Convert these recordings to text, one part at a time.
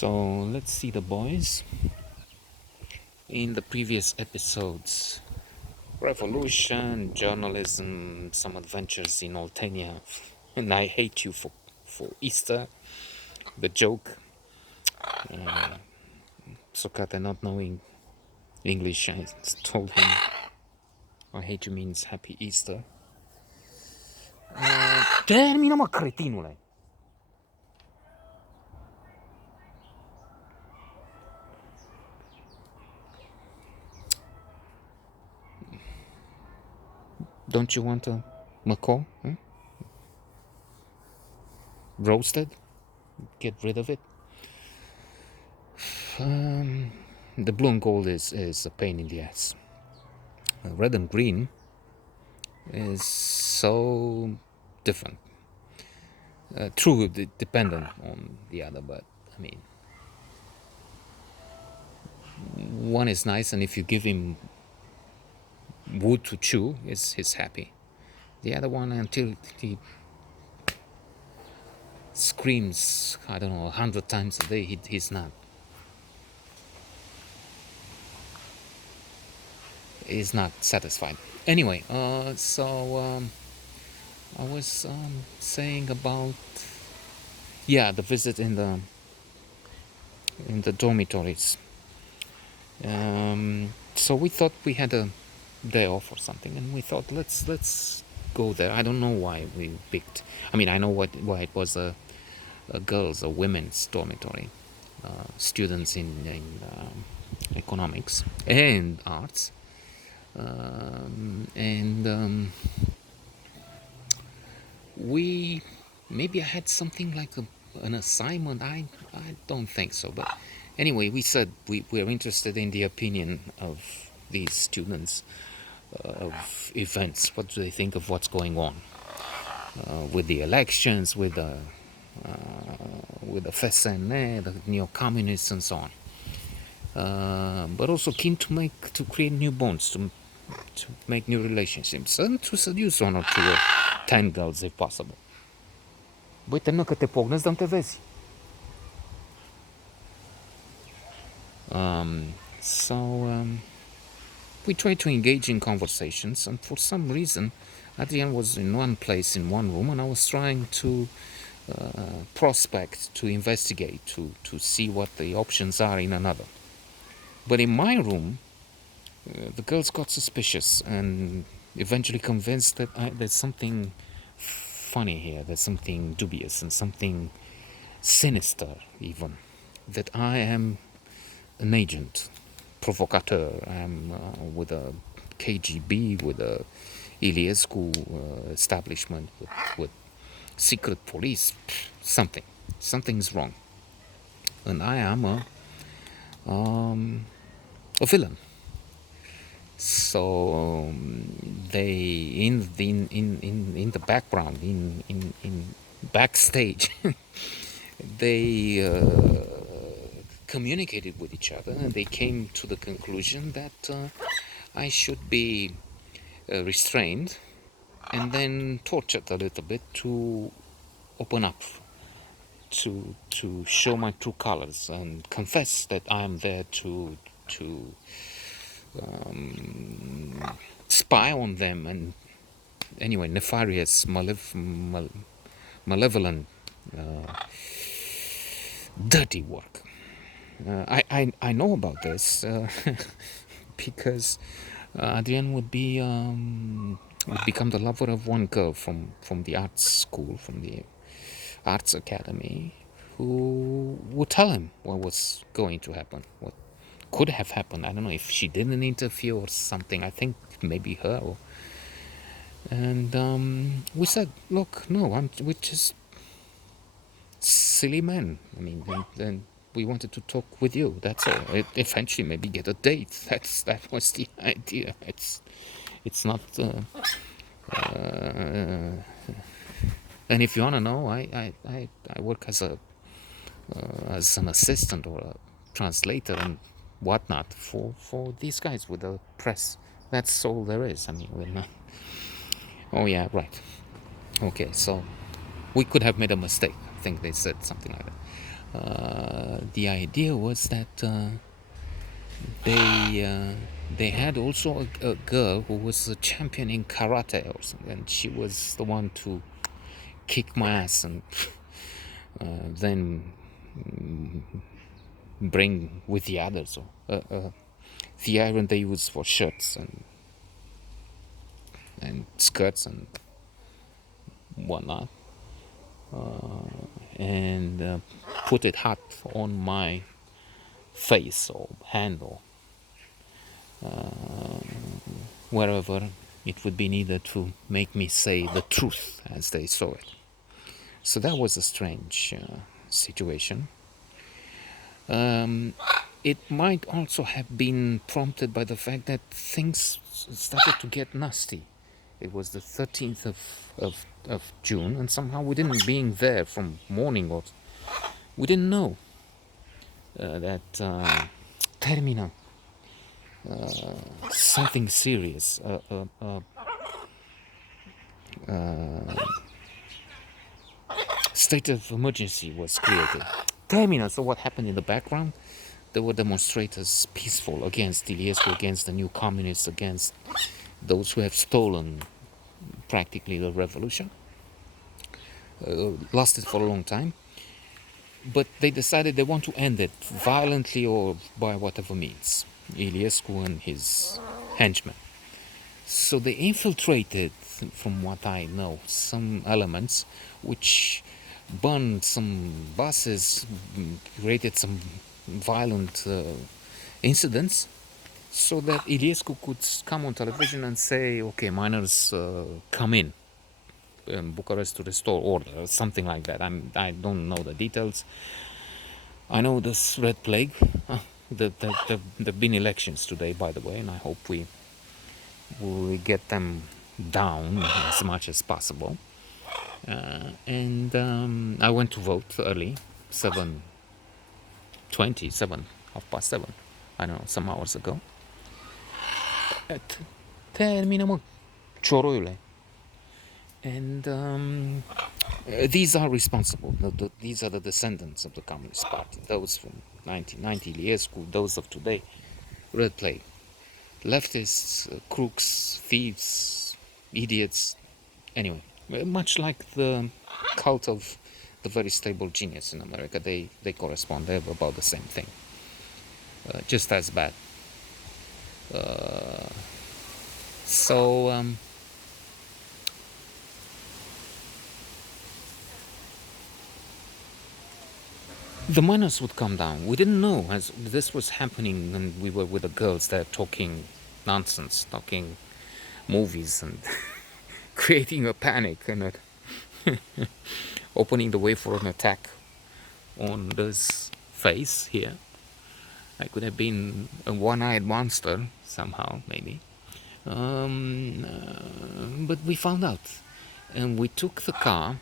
So let's see the boys. In the previous episodes, revolution, journalism, some adventures in Oltenia, and I hate you for Easter, the joke. Socrates not knowing English, I told him I hate you means happy Easter. Termină mă, cretinule! Don't you want a macaw? Huh? Roasted? Get rid of it? The blue and gold is a pain in the ass. Red and green is so different. True, dependent on the other, but I mean, one is nice, and if you give him wood to chew, he's happy. The other one, until he screams, I don't know, 100 times a day, he's not. He's not satisfied. Anyway, so I was saying about the visit in the dormitories. So we thought we had a day off or something, and we thought let's go there. I don't know why we picked. I mean, I know why it was a women's dormitory, students in economics and arts, and we maybe I had something like an assignment. I don't think so, but anyway, we said we're interested in the opinion of these students of events. What do they think of what's going on with the elections, with the FSN, the neo-communists, and so on? But also keen to create new bonds, to make new relationships, and to seduce one or two or 10 girls if possible. Băi, termină că te pognesc, dar nu te vezi. So we tried to engage in conversations, and for some reason Adrian was in one place in one room, and I was trying to prospect, to investigate, to see what the options are in another. But in my room, the girls got suspicious and eventually convinced that there's something funny here, there's something dubious and something sinister even, that I am an agent, provocateur. I am with a KGB, with a Iliescu establishment, with secret police, something's wrong, and I am a villain. So they in the background, in backstage, they communicated with each other, and they came to the conclusion that I should be restrained and then tortured a little bit to open up, to show my true colors and confess that I am there to spy on them, and anyway, nefarious, malevolent, dirty work. I know about this because Adrian would become the lover of one girl from the arts school, from the arts academy, who would tell him what was going to happen, what could have happened. I don't know if she didn't interfere or something. I think maybe her. And we said, look, no, we're just silly men. I mean, then we wanted to talk with you. That's all. Eventually, maybe get a date. That was the idea. It's not. And if you wanna know, I work as an assistant or a translator and whatnot for these guys with the press. That's all there is. I mean, we're not. Oh yeah, right. Okay, so we could have made a mistake. I think they said something like that. the idea was that they uh, they had also a girl who was a champion in karate or something, and she was the one to kick my ass and then bring with the others, or the iron they use for shirts and skirts and whatnot, and put it hot on my face or hand or wherever it would be needed to make me say the truth as they saw it. So that was a strange situation. It might also have been prompted by the fact that things started to get nasty. It was the 13th of June, and somehow we didn't, being there from morning, or we didn't know that Termina, something serious, state of emergency was created. Termina. So what happened in the background? There were demonstrators peaceful against Iliescu, against the new communists, against those who have stolen practically the revolution. Lasted for a long time, but they decided they want to end it violently or by whatever means. Iliescu and his henchmen. So they infiltrated, from what I know, some elements which burned some buses, created some violent incidents, so that Iliescu could come on television and say, okay, miners come in Bucharest to restore order, something like that. I don't know the details. I know this Red Plague. There've been elections today, by the way, and I hope we get them down as much as possible. And I went to vote early, 7:20, 7:30, I don't know, some hours ago. Termină, mă, cioroiule. And these are responsible. These are the descendants of the Communist Party. Those from 1990, Iliescu, those of today, Red Plague. Leftists, crooks, thieves, idiots. Anyway, much like the cult of the very stable genius in America, they correspond. They're about the same thing. Just as bad. So the miners would come down. We didn't know as this was happening, and we were with the girls there talking nonsense, talking movies, and creating a panic and opening the way for an attack on this face here. I could have been a one-eyed monster somehow, maybe. But we found out, and we took the car,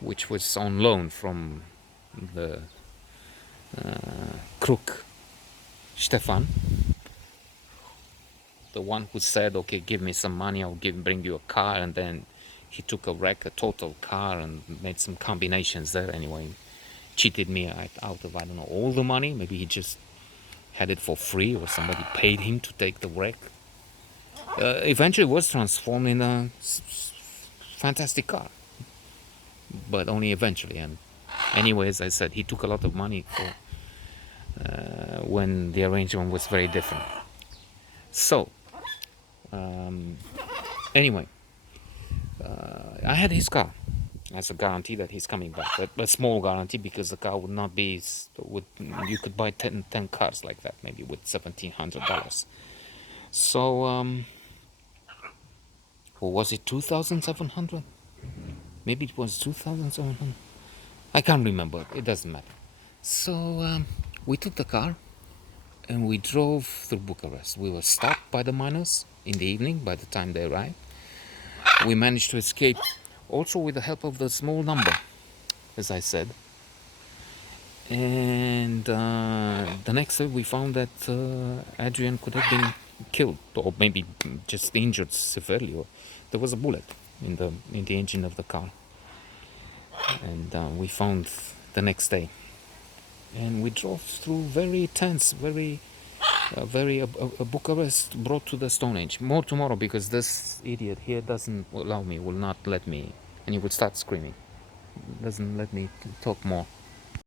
which was on loan from the crook Stefan, the one who said, okay, give me some money, I'll bring you a car, and then he took a total car, and made some combinations there. Anyway, cheated me out of, I don't know, all the money. Maybe he just had it for free, or somebody paid him to take the wreck. Eventually was transformed in a fantastic car, but only eventually. And anyway, as I said, he took a lot of money for when the arrangement was very different. So anyway, I had his car as a guarantee that he's coming back. A small guarantee, because the car would not be, you could buy 10 cars like that, maybe with $1,700. So or was it 2,700? Maybe it was 2,700. I can't remember. It doesn't matter. So we took the car and we drove through Bucharest. We were stopped by the miners in the evening. By the time they arrived, we managed to escape, also with the help of the small number, as I said. And the next day we found that Adrian could have been killed, or maybe just injured severely, or there was a bullet in the engine of the car. And we found the next day and we drove through very tense, very Bucharest brought to the Stone Age. More tomorrow because this idiot here doesn't allow me, will not let me, and he will start screaming. Doesn't let me talk more.